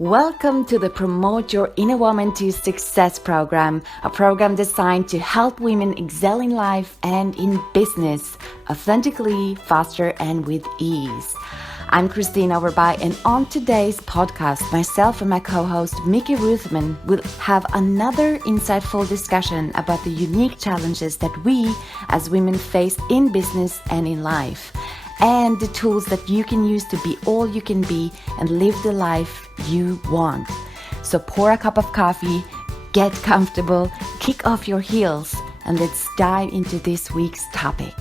Welcome to the Promote Your Inner Woman to Success program, a program designed to help women excel in life and in business authentically, faster, and with ease. I'm Kristine Overby, and on today's podcast, myself and my co-host Mickey Roothman will have another insightful discussion about the unique challenges that we as women face in business and in life, and the tools that you can use to be all you can be and live the life you want. So pour a cup of coffee, get comfortable, kick off your heels, and let's dive into this week's topic.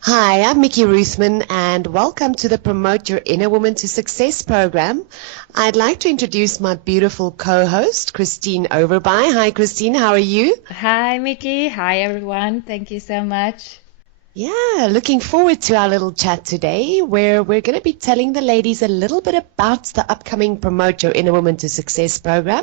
Hi, I'm Mickey Roothman, and welcome to the Promote Your Inner Woman to Success program. I'd like to introduce my beautiful co-host, Kristine Overby. Hi, Kristine. How are you? Hi, Mickey. Hi, everyone. Thank you so much. Yeah, looking forward to our little chat today, where we're going to be telling the ladies a little bit about the upcoming Promote Your Inner Woman to Success program,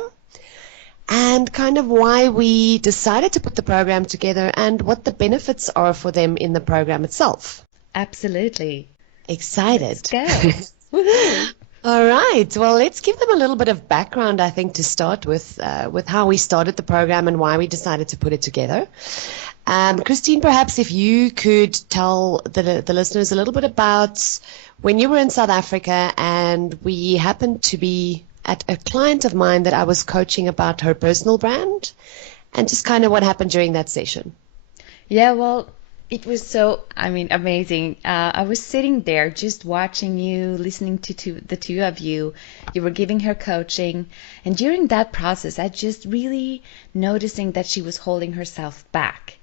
and kind of why we decided to put the program together and what the benefits are for them in the program itself. Absolutely. Excited. Let's go. All right. Well, let's give them a little bit of background, I think, to start with how we started the program and why we decided to put it together. Kristine, perhaps if you could tell the listeners a little bit about when you were in South Africa and we happened to be at a client of mine that I was coaching about her personal brand, and just kind of what happened during that session. Yeah, well, it was so, amazing. I was sitting there just watching you, listening to the two of you. You were giving her coaching. And during that process, I just really noticing that she was holding herself back.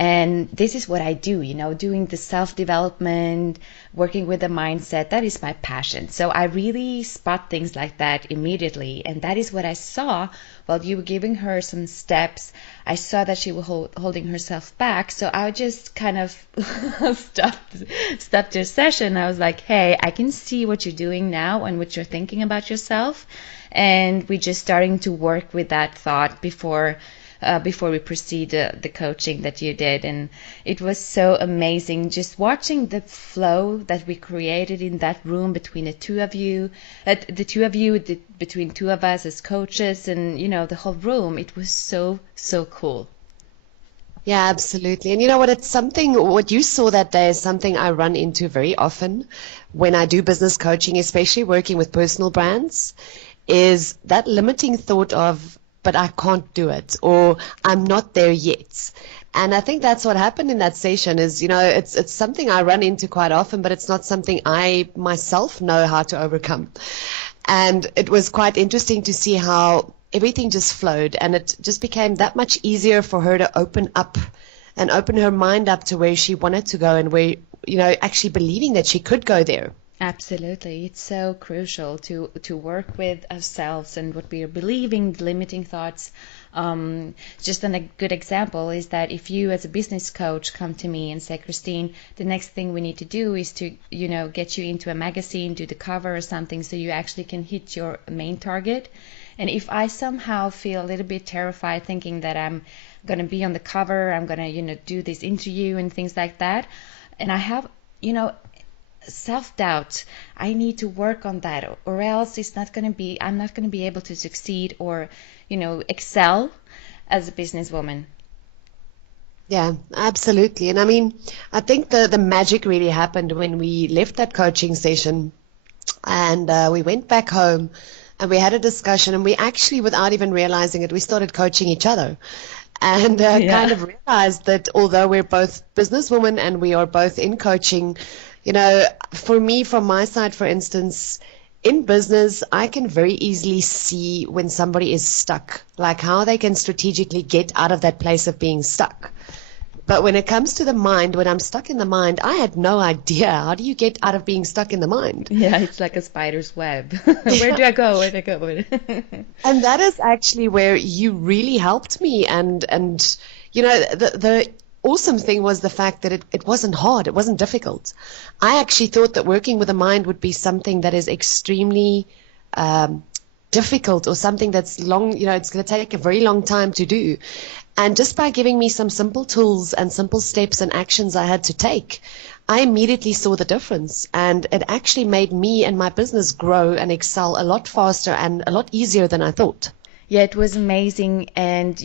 And this is what I do, doing the self-development, working with the mindset. That is my passion. So I really spot things like that immediately. And that is what I saw while you were giving her some steps. I saw that she was holding herself back. So I just kind of stopped your session. I was like, hey, I can see what you're doing now and what you're thinking about yourself. And we're just starting to work with that thought before we proceed the coaching that you did. And it was so amazing just watching the flow that we created in that room between the two of you, between two of us as coaches, and the whole room. It was so cool. Yeah, absolutely. And you know what, what you saw that day is something I run into very often when I do business coaching, especially working with personal brands, is that limiting thought of, but I can't do it, or I'm not there yet. And I think that's what happened in that session is, it's something I run into quite often, but it's not something I myself know how to overcome. And it was quite interesting to see how everything just flowed, and it just became that much easier for her to open up and open her mind up to where she wanted to go and where, actually believing that she could go there. Absolutely. It's so crucial to work with ourselves and what we are believing, limiting thoughts. Just a good example is that if you as a business coach come to me and say, Kristine, the next thing we need to do is to, get you into a magazine, do the cover or something so you actually can hit your main target. And if I somehow feel a little bit terrified thinking that I'm going to be on the cover, I'm going to, do this interview and things like that, and I have, self-doubt, I need to work on that, or else I'm not going to be able to succeed or, excel as a businesswoman. Yeah, absolutely. And I think the magic really happened when we left that coaching session and we went back home and we had a discussion, and we actually, without even realizing it, we started coaching each other. And kind of realized that although we're both businesswomen and we are both in coaching, for me, from my side, for instance, in business, I can very easily see when somebody is stuck, like how they can strategically get out of that place of being stuck. But when it comes to the mind, when I'm stuck in the mind, I had no idea. How do you get out of being stuck in the mind? Yeah, it's like a spider's web. Where do I go? Where do I go? And that is actually where you really helped me. And the awesome thing was the fact that it wasn't hard. It wasn't difficult. I actually thought that working with the mind would be something that is extremely difficult, or something that's long, it's going to take a very long time to do. And just by giving me some simple tools and simple steps and actions I had to take, I immediately saw the difference, and it actually made me and my business grow and excel a lot faster and a lot easier than I thought. Yeah, it was amazing. And,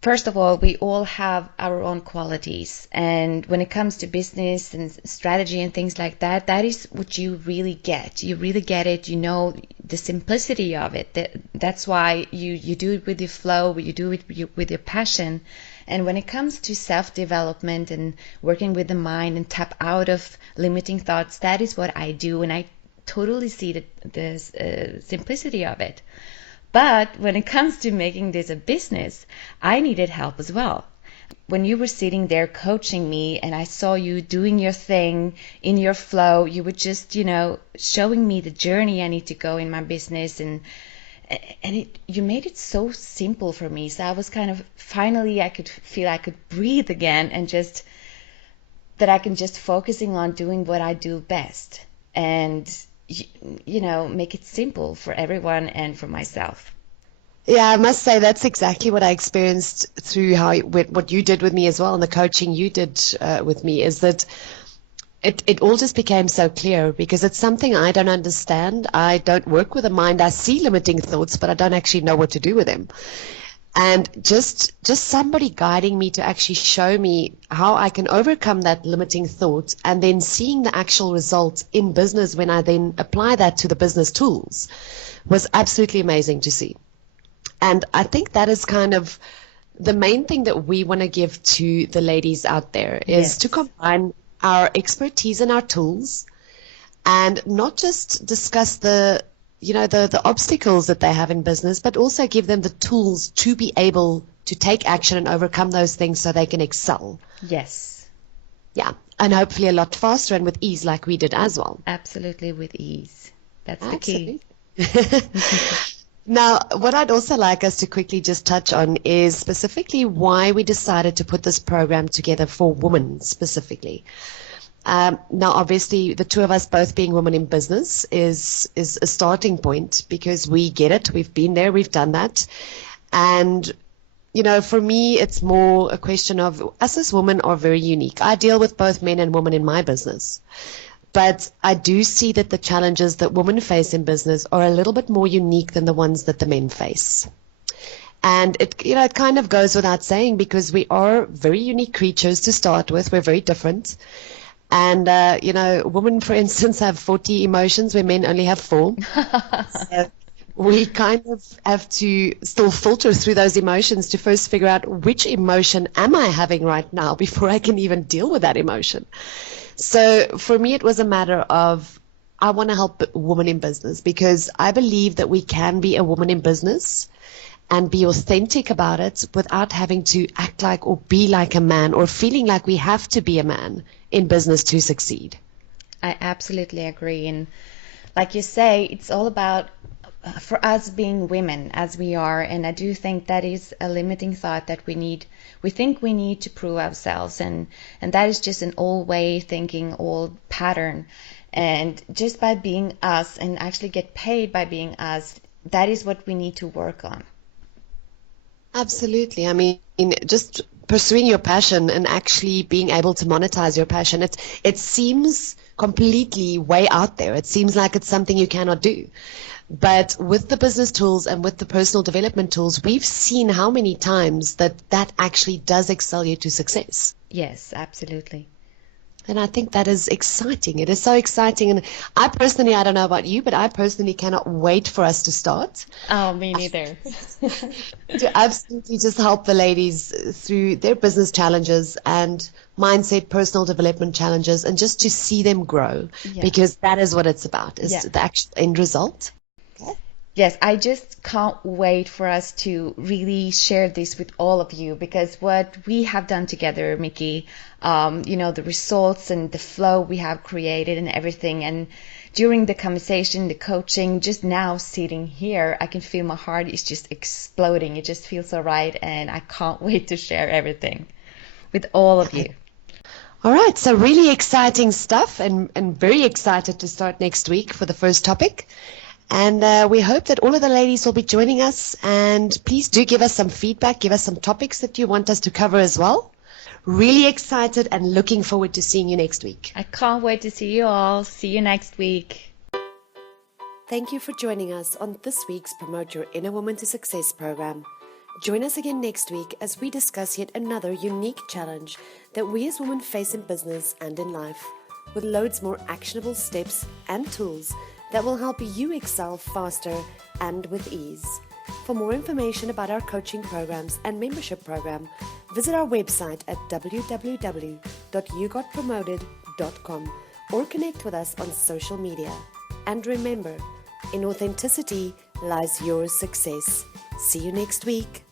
first of all, we all have our own qualities. And when it comes to business and strategy and things like that, that is what you really get. You really get it. You know the simplicity of it. That's why you do it with your flow, you do it with your passion. And when it comes to self-development and working with the mind and tap out of limiting thoughts, that is what I do. And I totally see the simplicity of it. But when it comes to making this a business, I needed help as well. When you were sitting there coaching me and I saw you doing your thing in your flow, you were just, showing me the journey I need to go in my business, and you made it so simple for me. So I was kind of, finally I could feel I could breathe again, and just that I can just focusing on doing what I do best. And make it simple for everyone and for myself. Yeah, I must say that's exactly what I experienced through what you did with me as well, and the coaching you did with me, is that it all just became so clear, because it's something I don't understand. I don't work with a mind. I see limiting thoughts, but I don't actually know what to do with them. And just somebody guiding me to actually show me how I can overcome that limiting thought, and then seeing the actual results in business when I then apply that to the business tools, was absolutely amazing to see. And I think that is kind of the main thing that we want to give to the ladies out there, is Yes. to combine our expertise and our tools, and not just discuss the obstacles that they have in business, but also give them the tools to be able to take action and overcome those things so they can excel. Yes, Yeah. And hopefully a lot faster and with ease, like we did as well. absolutely, with ease. That's the key. Absolutely. Now, what I'd also like us to quickly just touch on is specifically why we decided to put this program together for women specifically. Now, obviously, the two of us both being women in business is a starting point, because we get it. We've been there. We've done that. And, for me, it's more a question of us as women are very unique. I deal with both men and women in my business. But I do see that the challenges that women face in business are a little bit more unique than the ones that the men face. And it kind of goes without saying, because we are very unique creatures to start with. We're very different. And, women, for instance, have 40 emotions where men only have 4. So we kind of have to still filter through those emotions to first figure out which emotion am I having right now before I can even deal with that emotion. So for me, it was a matter of, I want to help women in business, because I believe that we can be a woman in business and be authentic about it without having to act like or be like a man, or feeling like we have to be a man in business to succeed. I absolutely agree. And like you say, it's all about for us being women as we are. And I do think that is a limiting thought that we think we need to prove ourselves. And that is just an old way thinking, old pattern. And just by being us and actually get paid by being us, that is what we need to work on. Absolutely. I mean, just pursuing your passion and actually being able to monetize your passion, it seems completely way out there. It seems like it's something you cannot do. But with the business tools and with the personal development tools, we've seen how many times that actually does excel you to success. Yes, absolutely. And I think that is exciting. It is so exciting. And I don't know about you, but I personally cannot wait for us to start. Oh, me neither. To absolutely just help the ladies through their business challenges and mindset, personal development challenges, and just to see them grow, Yeah. because that is what it's about, is Yeah. the actual end result. Yes, I just can't wait for us to really share this with all of you, because what we have done together, Mickey, the results and the flow we have created and everything. And during the conversation, the coaching, just now sitting here, I can feel my heart is just exploding. It just feels so right. And I can't wait to share everything with all of you. All right, so really exciting stuff, and very excited to start next week for the first topic. And we hope that all of the ladies will be joining us. And please do give us some feedback, give us some topics that you want us to cover as well. Really excited and looking forward to seeing you next week. I can't wait to see you all. See you next week. Thank you for joining us on this week's Promote Your Inner Woman to Success program. Join us again next week as we discuss yet another unique challenge that we as women face in business and in life, with loads more actionable steps and tools that will help you excel faster and with ease. For more information about our coaching programs and membership program, visit our website at www.yougotpromoted.com or connect with us on social media. And remember, in authenticity lies your success. See you next week.